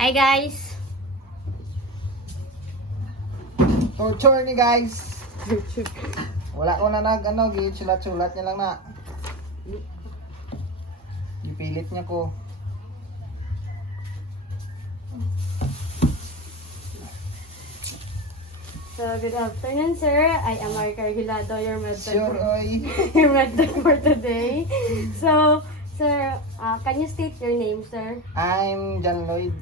Hi guys! Torture ni guys. Wala ko na sulat-sulat niya lang na. Ipilit niya ko. So, good afternoon, sir. I am Marika Hilado, your Sure, oy. your medtech for today. So, sir, can you state your name, sir? I'm John Lloyd.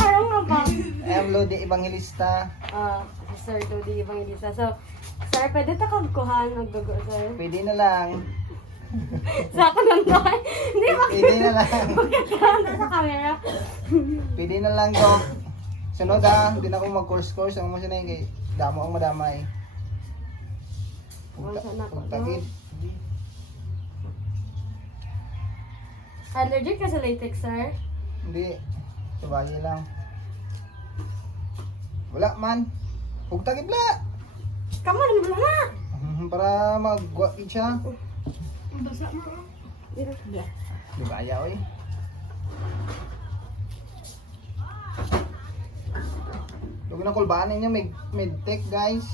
Parang nga ba? I am Lodi Evangelista. Sir Lodi Evangelista. So, sir, pwede ta kagkuhan magdugo, sir? Pwede na lang. Sa ako lang doon. Hindi ba? Pwede na lang. Magkakaroon na sa camera. Pwede na lang, Dok. Sunod hindi na ako mag-course. Ang masya na kay damo ang madamay. Pagtagid. Allergic ka sa latex, sir? Hindi. Sabay lang. Wala man. Pagtagid la. Come on, wala na! Para mag-guwakid siya. Basa mo. Yeah. Di ba ayaw eh? Huwag na kulbaan ninyo, medtech guys.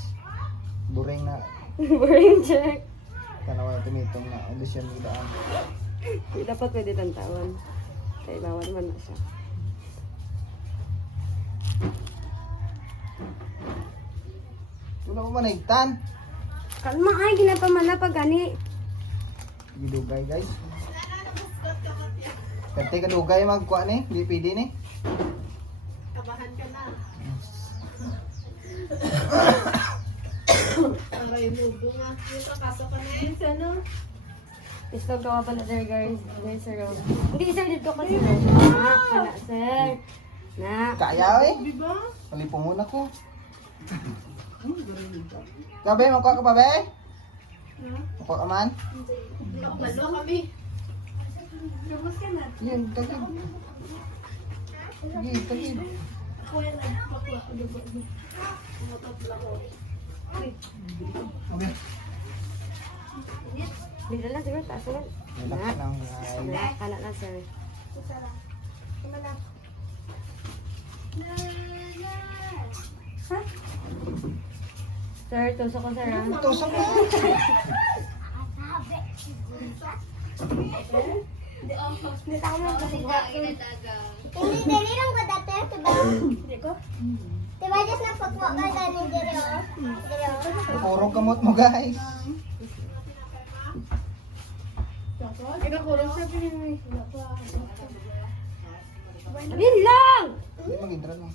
Buring na. Boring check. Tanawa tumitong na. Audition mo daan. Dapat pwede tantawan. Kaya bawal man na siya. Wala ko manigtan. Kalma ay, ginapamana pag gani. Gidugay guys. Kante kadugay magkuha ni. Hindi pwede ni. Kabahan ka na. Aray mo, bunga. Dito, kaso ka na yun. Ano? Istog ka pa na sir guys. Guys, sir. Hindi sir, dito ka sir. Pala sir. Na. Kaya eh. Di ba? Palipo muna ko. Sabi, magkuha ka pa be? Magkuha ka man? Malo kami. Lumos ka na. Yan, tagid. Tagid, tagid. Ako yan, nagpakuha ko dugo. Matapla ko. Okay. Dito lang siguro, taas lang. Relax lang guys. Na, kanak na sir. Ha? Sir, tusok ko sir ha. Tusok mo. Hindi ako mo kasugwa. Hindi, dali lang ba dati? Diba? Diba just napagwa ka dali diri o? Diri o? Puro kamot mo guys. Ikakurong sa pinili. Yun lang! Hindi mag-intro mo.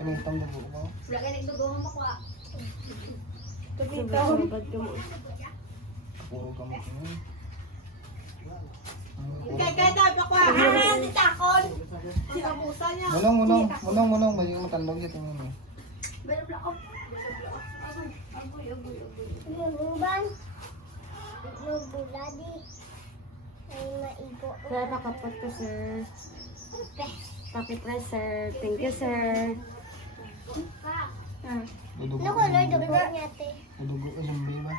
Ano itong dugo mo? Sobrang bad ka mo. Puro kamot mo. Kaya dapat ko. Hindi takon. Sinabusa niya. Munong. Mali mo tandog siya tingin mo. Luluban. Lubuladi. Ay maigo. Sir, nakapat ko sir. Pakipress sir. Thank you sir. Dudugo Ano color dugo niya te? Dudugo ka zombie ba?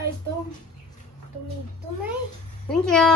Ay ito. Tumay. Thank you.